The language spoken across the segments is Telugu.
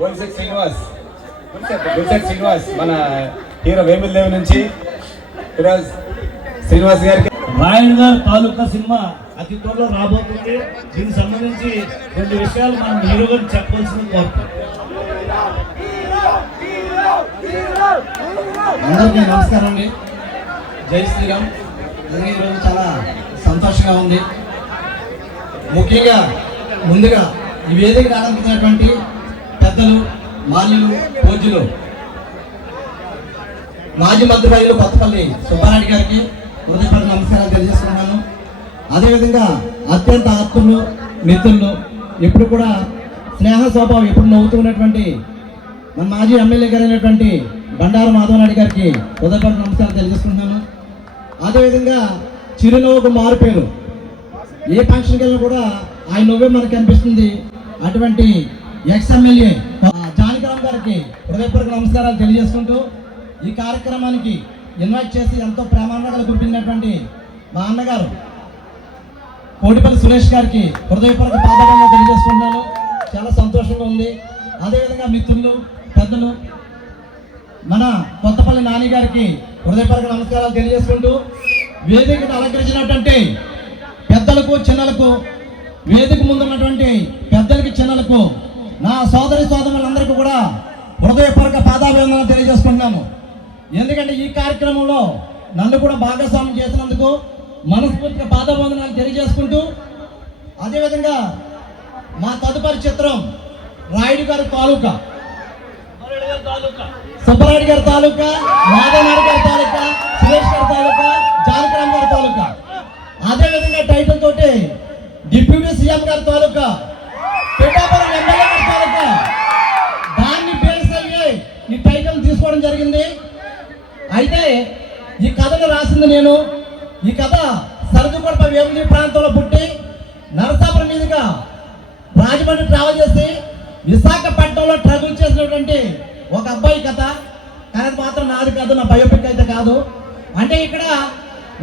గొలిసెట్ శ్రీనివాస్. గుల్సెట్ శ్రీనివాస్ మన హీరో వేముల దేవి నుంచి. ఈరోజు శ్రీనివాస్ గారికి. రాయల్ గారు తాలూకా సినిమా అతి త్వరలో రాబోతుంది. దీనికి సంబంధించి రెండు విషయాలు మనం హీరో చెప్పవలసింది కోరుతాం అందరికీ నమస్కారం అండి. జై శ్రీరామ్. నిజంగా ఈరోజు చాలా సంతోషంగా ఉంది. ముఖ్యంగా ముందుగా ఈ వేదిక ఆరంభించినటువంటి పెద్దలు మాల్యులు పూజ్యులు. మాజీ మంత్రివర్యులు కొత్తపల్లి సుబ్బారెడ్డి గారికి హృదయపడి నమస్కారాలు తెలియజేస్తున్నాను. అదేవిధంగా అత్యంత ఆత్మలు మిత్రులు ఎప్పుడు కూడా స్నేహ స్వభావం ఎప్పుడు నవ్వుతూ ఉన్నటువంటి మన మాజీ ఎమ్మెల్యే గారు అయినటువంటి బండారు మాధవనాయుడు గారికి హృదయపడి నమస్కారాలు తెలియజేస్తున్నాను. అదేవిధంగా చిరునవ్వుకు మారుపేరు. ఏ ఫంక్షన్కి వెళ్ళినా కూడా ఆయన నవ్వే మనకు కనిపిస్తుంది అటువంటి ఎక్స్ ఎమ్మెల్యే జానకిరామ్ గారికి హృదయపూర్వక నమస్కారాలు తెలియజేసుకుంటూ ఈ కార్యక్రమానికి ఇన్వైట్ చేసి ఎంతో ప్రేమానందలు కురిపించినటువంటి మా అన్నగారు కోటిపల్లి సురేష్ గారికి హృదయపూర్వక పాదాలను తెలియజేసుకుంటున్నాను. చాలా సంతోషంగా ఉంది. అదేవిధంగా మిత్రులు పెద్దలు మన కొత్తపల్లి నాని గారికి హృదయపూర్వక నమస్కారాలు తెలియజేసుకుంటూ వేదికను అలంకరించినటువంటి పెద్దలకు చిన్నలకు వేదిక ముందున్నటువంటి పెద్దలకి చిన్నలకు నా సోదరి సోదరులందరికీ కూడా హృదయపూర్వక పాదాభివందనలు తెలియజేసుకుంటున్నాము. ఎందుకంటే ఈ కార్యక్రమంలో నన్ను కూడా భాగస్వామ్యం చేసినందుకు మనస్ఫూర్తిగా పాదాభివందనాలు తెలియజేసుకుంటూ అదేవిధంగా మా తదుపరి చిత్రం రాయుడు గారి తాలూకా. సుబ్బరాయుడు గారి తాలూకా మాధవ్ గారి తాలూకా సురేష్ గారి తాలూకా జానకరామ్ గారి తాలూకా. అదే విధంగా టైటిల్ తోటి డిప్యూటీ సీఎం గారి తాలూకా. పిఠాపురం ఎమ్మెల్యే తీసుకోవడం జరిగింది. అయితే ఈ కథను రాసింది నేను. ఈ కథ సరదుకొడప వేముని ప్రాంతంలో పుట్టి నరసాపురం మీదుగా రాజమండ్రి ట్రావెల్ చేసి విశాఖపట్నంలో ట్రబుల్ చేసినటువంటి ఒక అబ్బాయి కథ. కానీ అది మాత్రం నాది కాదు నా బయోపిక్ అయితే కాదు. అంటే ఇక్కడ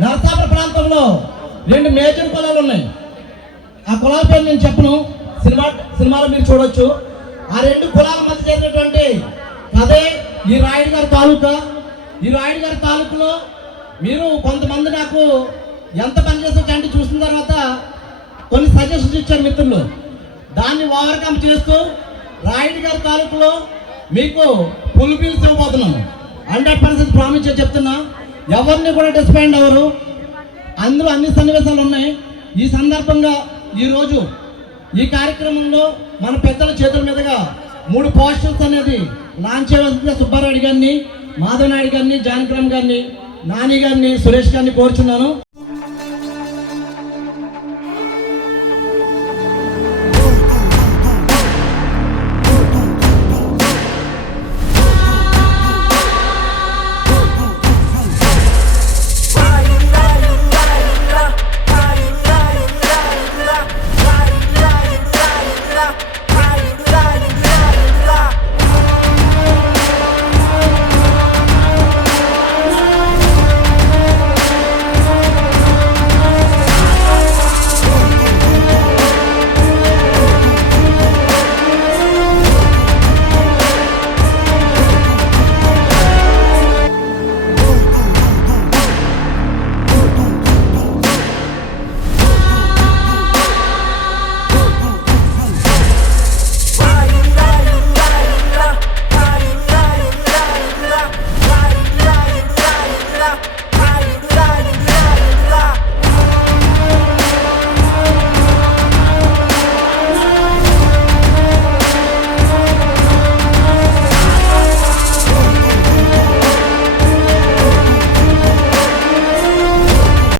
నరసాపురం ప్రాంతంలో రెండు మేజర్ కులాలు ఉన్నాయి. ఆ కులాల పేరు నేను చెప్పను. సినిమా సినిమాలో మీరు చూడొచ్చు. ఆ రెండు కులాల మధ్య జరిగినటువంటి అదే ఈ రాయుడు గారి తాలూకా ఈ రాయుడు గారి తాలూకులో మీరు కొంతమంది నాకు ఎంత పని చేసొచ్చు చూసిన తర్వాత కొన్ని సజెషన్స్ ఇచ్చారు మిత్రులు. దాన్ని ఓవర్కమ్ చేస్తూ రాయుడు గారి తాలూకులో మీకు ఫుల్ బిల్స్ ఇవ్వబోతున్నాను. హండ్రెడ్ పర్సెంట్ ప్రామిస్ చెప్తున్నా ఎవరిని కూడా డిస్పెండ్ అవ్వరు. అందులో అన్ని సన్నివేశాలు ఉన్నాయి. ఈ సందర్భంగా ఈరోజు ఈ కార్యక్రమంలో మన పెద్దల చేతుల మీదుగా మూడు పోస్టర్స్ అనేది లాంచ్ చేయవలసిందిగా సుబ్బారెడ్డి గారిని మాధవనాయుడు గారిని జానకిరామ్ గారిని నాని గారిని సురేష్ గారిని కోరుచున్నాను.